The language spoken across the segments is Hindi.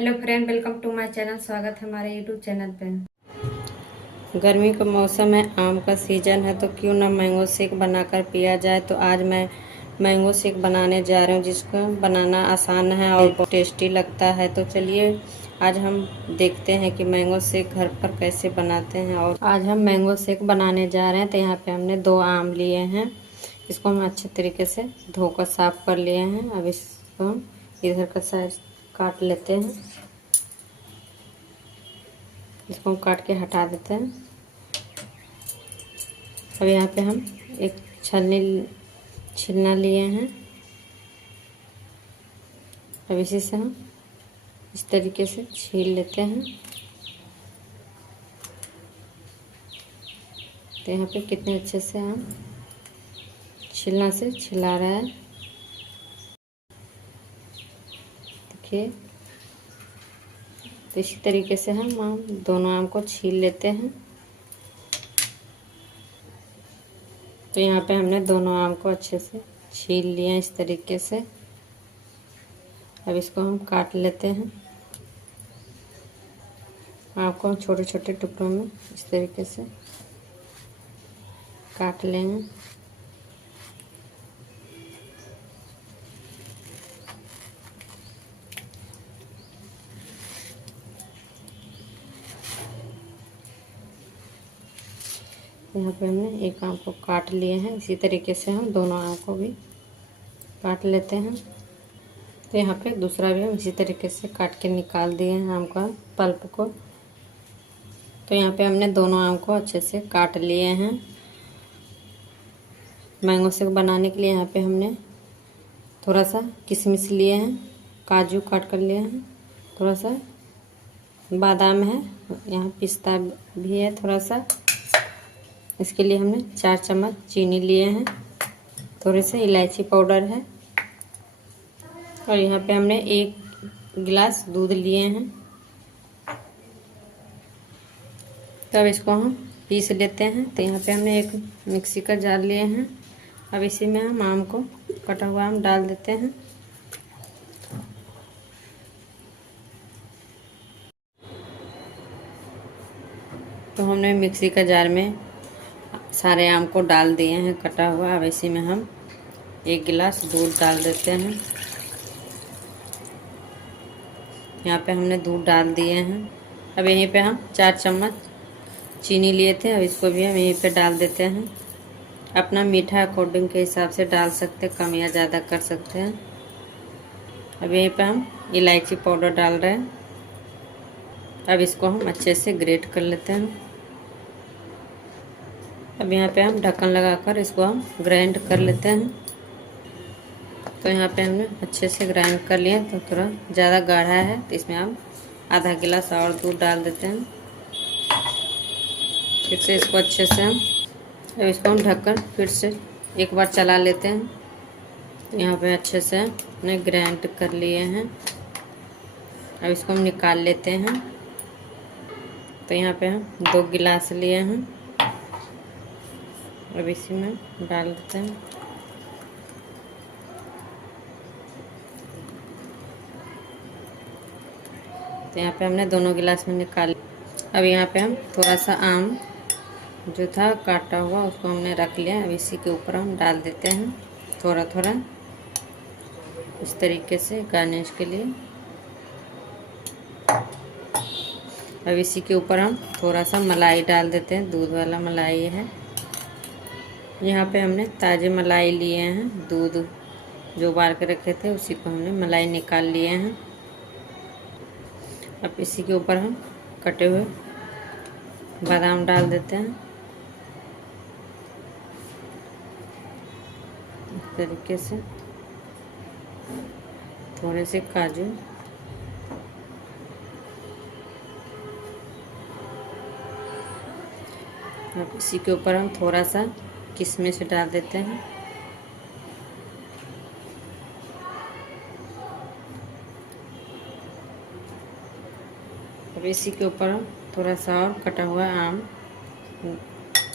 Hello friend, welcome to my channel. स्वागत है हमारे यूट्यूब चैनल पे। गर्मी का मौसम है, आम का सीज़न है, तो क्यों ना मैंगो शेक बनाकर पिया जाए। तो आज मैं मैंगो शेक बनाने जा रही हूँ, जिसको बनाना आसान है और बहुत टेस्टी लगता है। तो चलिए आज हम देखते हैं कि मैंगो शेक घर पर कैसे बनाते हैं। और आज हम मैंगो शेक बनाने जा रहे हैं। तो यहाँ पे हमने 2 आम लिए हैं, इसको हम अच्छे तरीके से धोकर साफ कर लिए हैं। अब इसको हम इधर का साइज काट लेते हैं, इसको हम काट के हटा देते हैं। अब यहाँ पे हम एक छिलना लिए हैं। अब इसी से हम इस तरीके से छील लेते हैं। तो यहाँ पे कितने अच्छे से हम छिलना से छिला रहा है, देखिए। तो इसी तरीके से हम दोनों आम को छील लेते हैं। तो यहाँ पे हमने दोनों आम को अच्छे से छील लिया इस तरीके से। अब इसको हम काट लेते हैं। आम को हम छोटे छोटे टुकड़ों में इस तरीके से काट लेंगे। यहाँ पे हमने एक आम को काट लिए हैं, इसी तरीके से हम दोनों आम को भी काट लेते हैं। तो यहाँ पे दूसरा भी हम इसी तरीके से काट के निकाल दिए हैं आम का पल्प को। तो यहाँ पे हमने दोनों आम को अच्छे से काट लिए हैं। मैंगो शेक बनाने के लिए यहाँ पे हमने थोड़ा सा किशमिश लिए हैं, काजू काट कर लिए हैं, थोड़ा सा बादाम है, यहाँ पिस्ता भी है थोड़ा सा। इसके लिए हमने 4 चम्मच चीनी लिए हैं, थोड़े से इलायची पाउडर है, और यहाँ पे हमने 1 गिलास दूध लिए हैं। तब इसको हम पीस लेते हैं। तो यहाँ पे हमने एक मिक्सी का जार लिए हैं। अब इसी में हम आम को कटा हुआ आम डाल देते हैं। तो हमने मिक्सी का जार में सारे आम को डाल दिए हैं कटा हुआ। अब इसी में हम 1 गिलास दूध डाल देते हैं। यहाँ पे हमने दूध डाल दिए हैं। अब यहीं पे हम 4 चम्मच चीनी लिए थे, अब इसको भी हम यहीं पे डाल देते हैं। अपना मीठा अकॉर्डिंग के हिसाब से डाल सकते, कम या ज़्यादा कर सकते हैं। अब यहीं पे हम इलायची पाउडर डाल रहे हैं। अब इसको हम अच्छे से ग्रेट कर लेते हैं। अब यहाँ पे हम ढक्कन लगाकर इसको हम ग्राइंड कर लेते हैं। तो यहाँ पे हमने अच्छे से ग्राइंड कर लिए। तो थोड़ा ज़्यादा गाढ़ा है, तो इसमें हम आधा गिलास और दूध डाल देते हैं। फिर से इसको अच्छे से अब इसको हम ढककर फिर से एक बार चला लेते हैं। यहाँ पे अच्छे से हमने ग्राइंड कर लिए हैं। अब इसको हम निकाल लेते हैं। तो यहाँ पे हम 2 गिलास लिए हैं, अब इसी में डाल देते हैं। तो यहाँ पे हमने दोनों गिलास में निकाल। अब यहाँ पे हम थोड़ा सा आम जो था काटा हुआ उसको हमने रख लिया। अब इसी के ऊपर हम डाल देते हैं थोड़ा थोड़ा, इस तरीके से गार्निश के लिए। अब इसी के ऊपर हम थोड़ा सा मलाई डाल देते हैं, दूध वाला मलाई है। यहाँ पे हमने ताज़े मलाई लिए हैं, दूध जो उबाल के रखे थे उसी को हमने मलाई निकाल लिए हैं। अब इसी के ऊपर हम कटे हुए बादाम डाल देते हैं, इस तरीके से। थोड़े से काजू, अब इसी के ऊपर हम थोड़ा सा किशमिश डाल देते हैं। अब इसी के ऊपर हम थोड़ा सा और कटा हुआ आम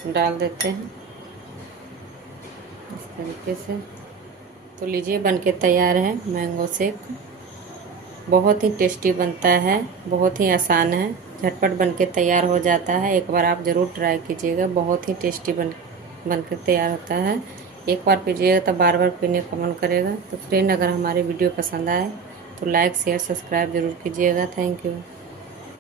डाल देते हैं, इस तरीके से। तो लीजिए बनके तैयार है मैंगो शेक। बहुत ही टेस्टी बनता है, बहुत ही आसान है, झटपट बनके तैयार हो जाता है। एक बार आप ज़रूर ट्राई कीजिएगा, बहुत ही टेस्टी बनकर तैयार होता है। एक बार पीजिएगा तो बार बार पीने का मन करेगा। तो फ्रेंड, अगर हमारे वीडियो पसंद आए तो लाइक शेयर सब्सक्राइब ज़रूर कीजिएगा। Thank you.